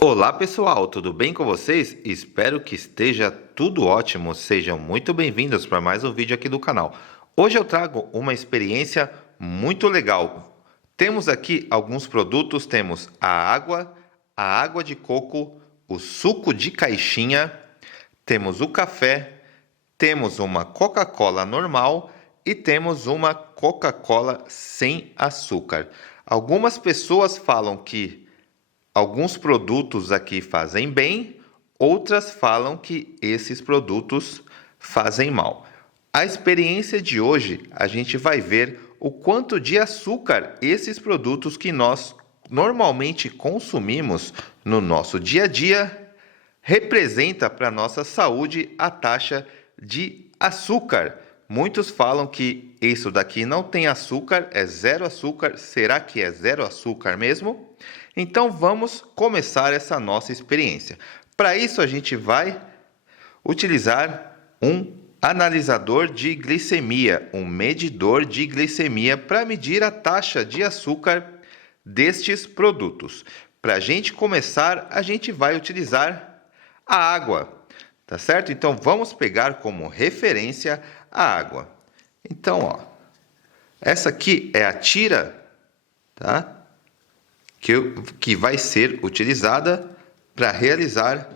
Olá pessoal, tudo bem com vocês? Espero que esteja tudo ótimo. Sejam muito bem-vindos para mais um vídeo aqui do canal. Hoje eu trago uma experiência muito legal. Temos aqui alguns produtos, temos a água de coco, o suco de caixinha, temos o café, temos uma Coca-Cola normal e temos uma Coca-Cola sem açúcar. Algumas pessoas falam que alguns produtos aqui fazem bem, outras falam que esses produtos fazem mal. A experiência de hoje, a gente vai ver o quanto de açúcar esses produtos que nós normalmente consumimos no nosso dia a dia representa para a nossa saúde a taxa de açúcar. Muitos falam que isso daqui não tem açúcar, é zero açúcar. Será que é zero açúcar mesmo? Então vamos começar essa nossa experiência. Para isso a gente vai utilizar um analisador de glicemia, um medidor de glicemia para medir a taxa de açúcar destes produtos. Para a gente começar, a gente vai utilizar a água, tá certo? Então vamos pegar como referência a água. Então, ó, essa aqui é a tira, tá? Que vai ser utilizada para realizar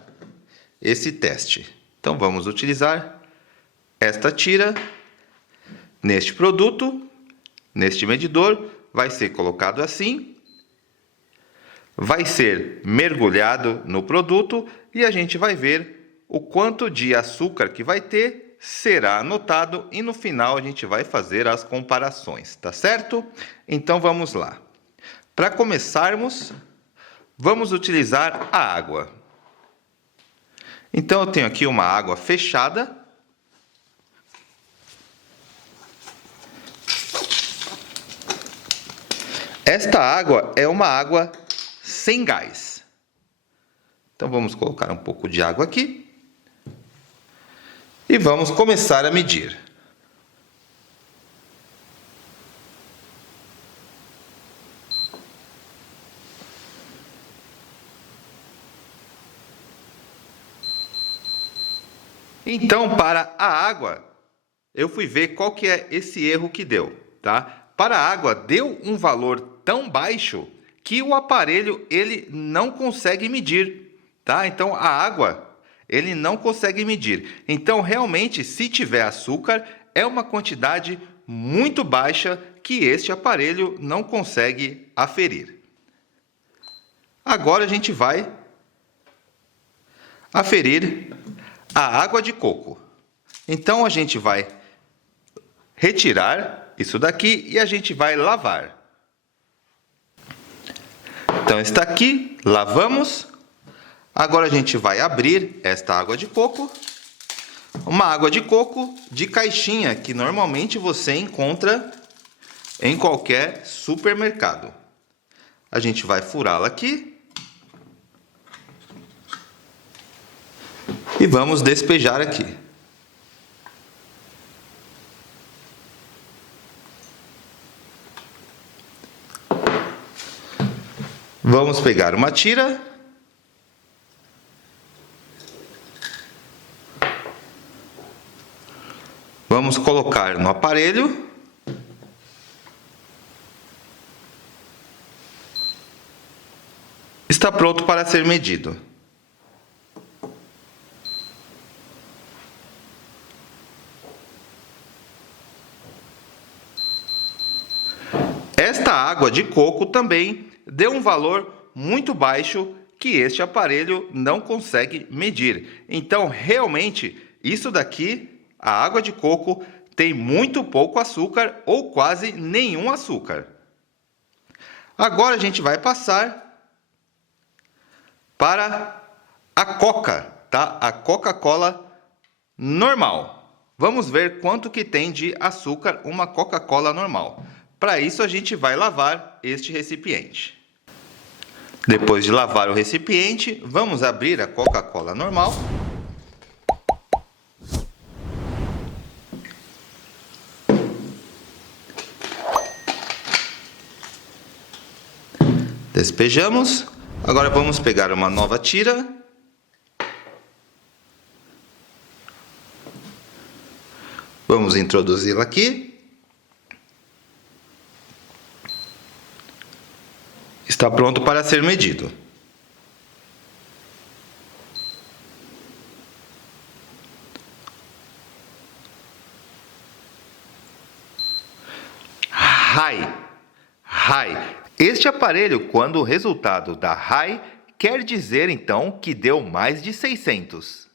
esse teste. Então vamos utilizar esta tira neste produto, neste medidor, vai ser colocado assim, vai ser mergulhado no produto e a gente vai ver o quanto de açúcar que vai ter, será anotado e no final a gente vai fazer as comparações, tá certo? Então vamos lá. Para começarmos, vamos utilizar a água. Então eu tenho aqui uma água fechada. Esta água é uma água sem gás. Então vamos colocar um pouco de água aqui. E vamos começar a medir. Então, para a água, eu fui ver qual que é esse erro que deu, tá? Para a água, deu um valor tão baixo que o aparelho ele não consegue medir, tá? Então, a água ele não consegue medir. Então, realmente, se tiver açúcar, é uma quantidade muito baixa que este aparelho não consegue aferir. Agora a gente vai aferir a água de coco. Então a gente vai retirar isso daqui e a gente vai lavar. Então está aqui, lavamos. Agora a gente vai abrir esta água de coco. Uma água de coco de caixinha que normalmente você encontra em qualquer supermercado. A gente vai furá-la aqui. E vamos despejar aqui. Vamos pegar uma tira. Vamos colocar no aparelho. Está pronto para ser medido. Esta água de coco também deu um valor muito baixo que este aparelho não consegue medir. Então, realmente, isso daqui, a água de coco, tem muito pouco açúcar ou quase nenhum açúcar. Agora a gente vai passar para a Coca, tá? A Coca-Cola normal. Vamos ver quanto que tem de açúcar uma Coca-Cola normal. Para isso, a gente vai lavar este recipiente. Depois de lavar o recipiente, vamos abrir a Coca-Cola normal. Despejamos. Agora vamos pegar uma nova tira. Vamos introduzi-la aqui. Está pronto para ser medido. RAI. Este aparelho, quando o resultado dá RAI, quer dizer então que deu mais de 600.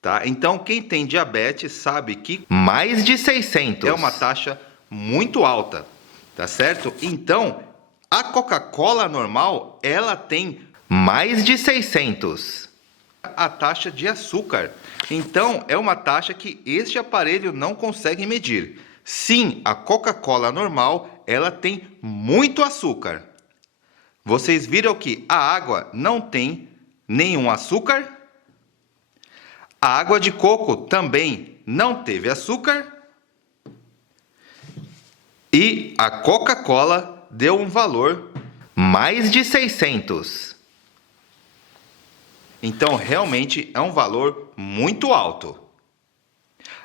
Tá? Então, quem tem diabetes sabe que mais de 600 é uma taxa muito alta, tá certo? Então, a Coca-Cola normal, ela tem mais de 600. A taxa de açúcar. Então, é uma taxa que este aparelho não consegue medir. Sim, a Coca-Cola normal, ela tem muito açúcar. Vocês viram que a água não tem nenhum açúcar? A água de coco também não teve açúcar. E a Coca-Cola deu um valor mais de 600. Então, realmente é um valor muito alto.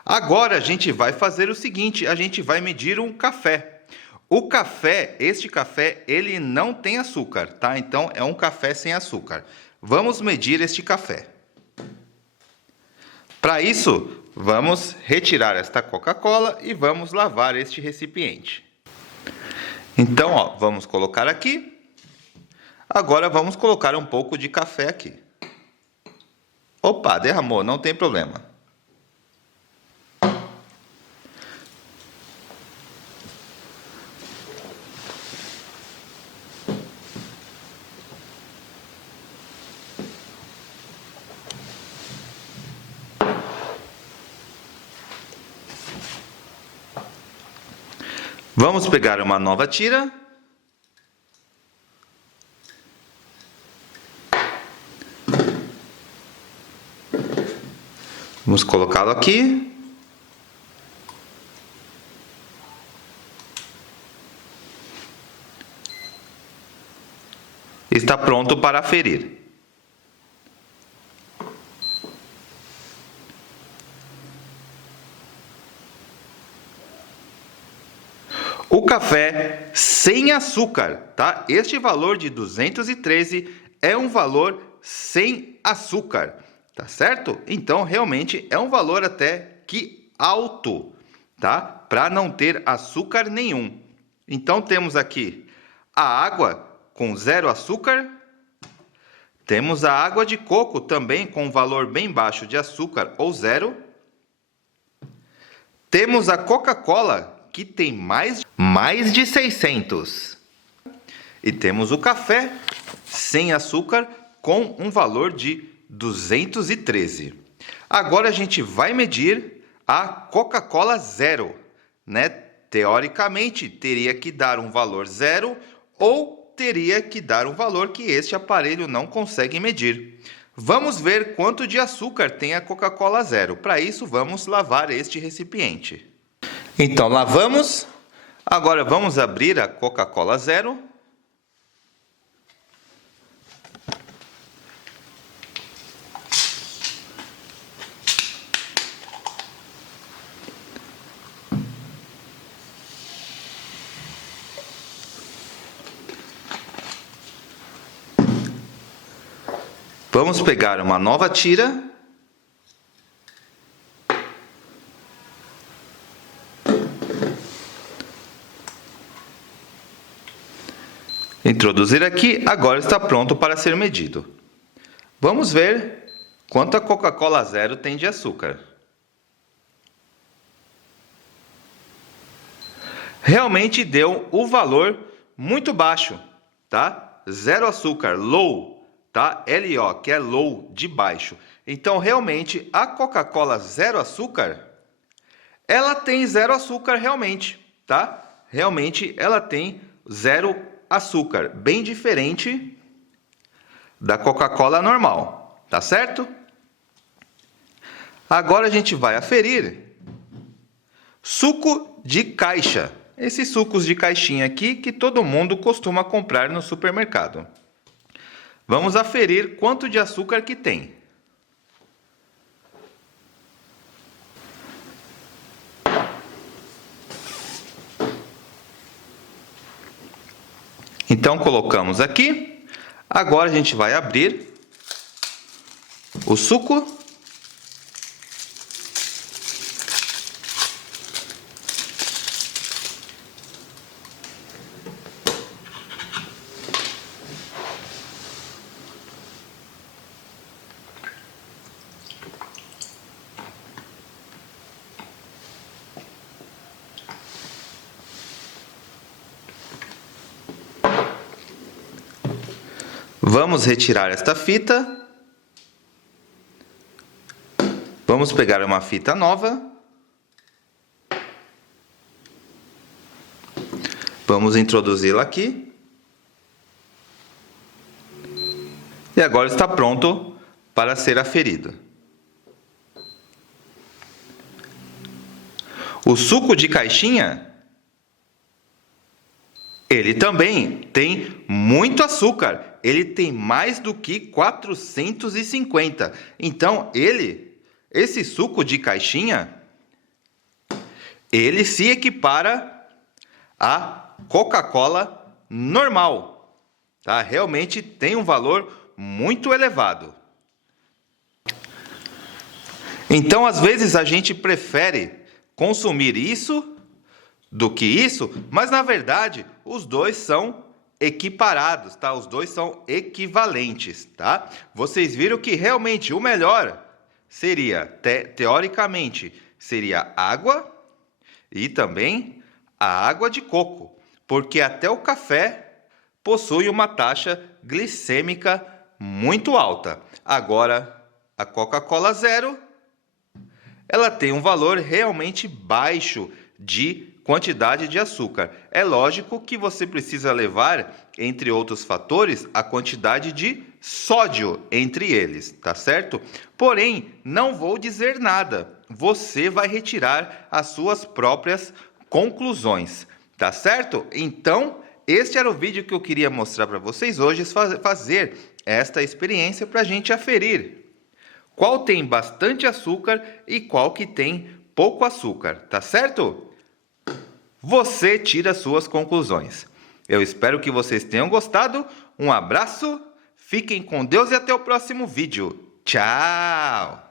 Agora a gente vai fazer o seguinte, a gente vai medir um café. O café, este café, ele não tem açúcar, tá? Então é um café sem açúcar. Vamos medir este café. Para isso, vamos retirar esta Coca-Cola e vamos lavar este recipiente. Então, ó, vamos colocar aqui. Agora vamos colocar um pouco de café aqui. Opa, derramou, não tem problema. Vamos pegar uma nova tira. Vamos colocá-lo aqui. Está pronto para aferir. O café sem açúcar, tá? Este valor de 213 é um valor sem açúcar, tá certo? Então, realmente é um valor até que alto, tá? Para não ter açúcar nenhum. Então, temos aqui a água com 0 açúcar. Temos a água de coco também com um valor bem baixo de açúcar ou 0. Temos a Coca-Cola, que tem mais de 600. E temos o café sem açúcar com um valor de 213. Agora a gente vai medir a Coca-Cola zero, né? Teoricamente, teria que dar um valor 0 ou teria que dar um valor que este aparelho não consegue medir. Vamos ver quanto de açúcar tem a Coca-Cola zero. Para isso, vamos lavar este recipiente. Então, lavamos. Agora, vamos abrir a Coca-Cola zero. Vamos pegar uma nova tira. Introduzir aqui, agora está pronto para ser medido. Vamos ver quanto a Coca-Cola zero tem de açúcar. Realmente deu o valor muito baixo, tá? 0 açúcar, low, tá? LO, que é low, de baixo. Então, realmente, a Coca-Cola zero açúcar, ela tem 0 açúcar realmente, tá? Realmente, ela tem 0 açúcar, bem diferente da Coca-Cola normal, tá certo? Agora a gente vai aferir suco de caixa. Esses sucos de caixinha aqui que todo mundo costuma comprar no supermercado. Vamos aferir quanto de açúcar que tem. Então, colocamos aqui. Agora a gente vai abrir o suco. Vamos retirar esta fita. Vamos pegar uma fita nova. Vamos introduzi-la aqui. E agora está pronto para ser aferido. O suco de caixinha, ele também tem muito açúcar. Ele tem mais do que 450. Então, esse suco de caixinha, ele se equipara à Coca-Cola normal, tá? Realmente tem um valor muito elevado. Então, às vezes a gente prefere consumir isso do que isso, mas na verdade os dois são equiparados, tá? Os dois são equivalentes, tá? Vocês viram que realmente o melhor seria, teoricamente, seria água e também a água de coco, porque até o café possui uma taxa glicêmica muito alta. Agora, a Coca-Cola Zero, ela tem um valor realmente baixo de quantidade de açúcar. É lógico que você precisa levar, entre outros fatores, a quantidade de sódio entre eles, tá certo? Porém, não vou dizer nada. Você vai retirar as suas próprias conclusões, tá certo? Então, este era o vídeo que eu queria mostrar para vocês hoje, fazer esta experiência para a gente aferir qual tem bastante açúcar e qual que tem pouco açúcar, tá certo? Você tira suas conclusões. Eu espero que vocês tenham gostado. Um abraço, fiquem com Deus e até o próximo vídeo. Tchau!